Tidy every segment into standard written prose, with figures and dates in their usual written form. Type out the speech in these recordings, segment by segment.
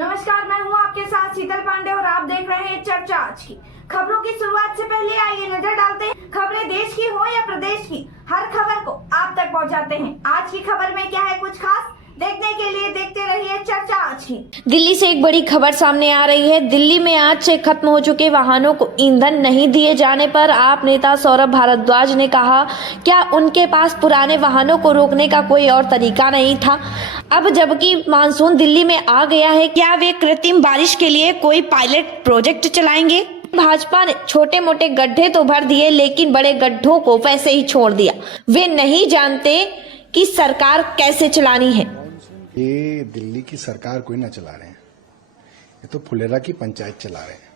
नमस्कार, मैं हूं आपके साथ शीतल पांडे और आप देख रहे हैं चर्चा आज की। खबरों की शुरुआत से पहले आइए नजर डालते हैं खबरें देश की हो या प्रदेश की, हर खबर को आप तक पहुंचाते हैं। आज की खबर में क्या है कुछ खास, देखने के लिए देखते रहिए चर्चा आज की। दिल्ली से एक बड़ी खबर सामने आ रही है। दिल्ली में आज से खत्म हो चुके वाहनों को ईंधन नहीं दिए जाने पर आप नेता सौरभ भारद्वाज ने कहा, क्या उनके पास पुराने वाहनों को रोकने का कोई और तरीका नहीं था? अब जबकि मानसून दिल्ली में आ गया है, क्या वे कृत्रिम बारिश के लिए कोई पायलट प्रोजेक्ट चलाएंगे? भाजपा ने छोटे मोटे गड्ढे तो भर दिए, लेकिन बड़े गड्ढों को वैसे ही छोड़ दिया। वे नहीं जानते कि सरकार कैसे चलानी है। ये दिल्ली की सरकार कोई ना चला रहे हैं, ये तो फुलेरा की पंचायत चला रहे हैं।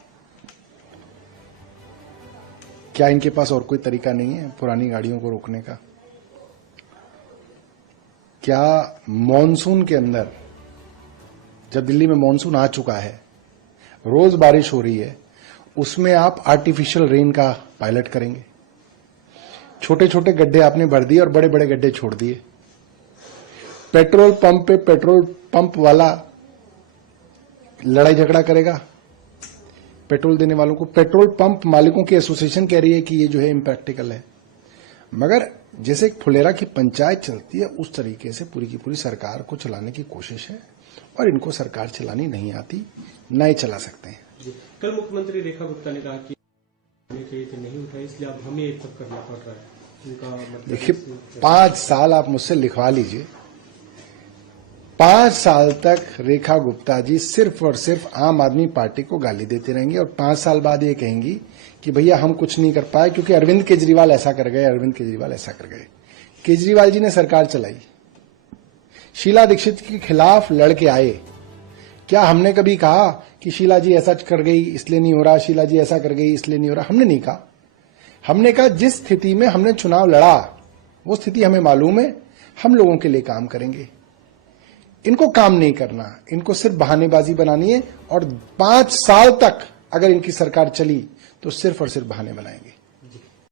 क्या इनके पास और कोई तरीका नहीं है पुरानी गाड़ियों को रोकने का? क्या मॉनसून के अंदर, जब दिल्ली में मॉनसून आ चुका है, रोज बारिश हो रही है, उसमें आप आर्टिफिशियल रेन का पायलट करेंगे? छोटे छोटे गड्ढे आपने भर दिए और बड़े बड़े गड्ढे छोड़ दिए। पेट्रोल पंप पे पेट्रोल पंप वाला लड़ाई झगड़ा करेगा पेट्रोल देने वालों को। पेट्रोल पंप मालिकों की एसोसिएशन कह रही है कि ये जो है इम्प्रैक्टिकल है, मगर जैसे एक फुलेरा की पंचायत चलती है उस तरीके से पूरी की पूरी सरकार को चलाने की कोशिश है, और इनको सरकार चलानी नहीं आती, न ही चला सकते हैं। कल मुख्यमंत्री रेखा गुप्ता ने कहा कि नहीं उठाई, इसलिए अब हमें एक सब करना पड़ रहा है। उनका मतलब देखिए, 5 साल आप मुझसे लिखवा लीजिए, 5 साल तक रेखा गुप्ता जी सिर्फ और सिर्फ आम आदमी पार्टी को गाली देते रहेंगे, और 5 साल बाद ये कहेंगी कि भैया हम कुछ नहीं कर पाए क्योंकि अरविंद केजरीवाल ऐसा कर गए, अरविंद केजरीवाल ऐसा कर गए। केजरीवाल जी ने सरकार चलाई, शीला दीक्षित के खिलाफ लड़के आए। क्या हमने कभी कहा कि शीला जी ऐसा कर गई इसलिए नहीं हो रहा, शीला जी ऐसा कर गई इसलिए नहीं हो रहा? हमने नहीं कहा। हमने कहा जिस स्थिति में हमने चुनाव लड़ा वो स्थिति हमें मालूम है, हम लोगों के लिए काम करेंगे। इनको काम नहीं करना, इनको सिर्फ बहानेबाजी बनानी है, और 5 साल तक अगर इनकी सरकार चली तो सिर्फ और सिर्फ बहाने बनाएंगे।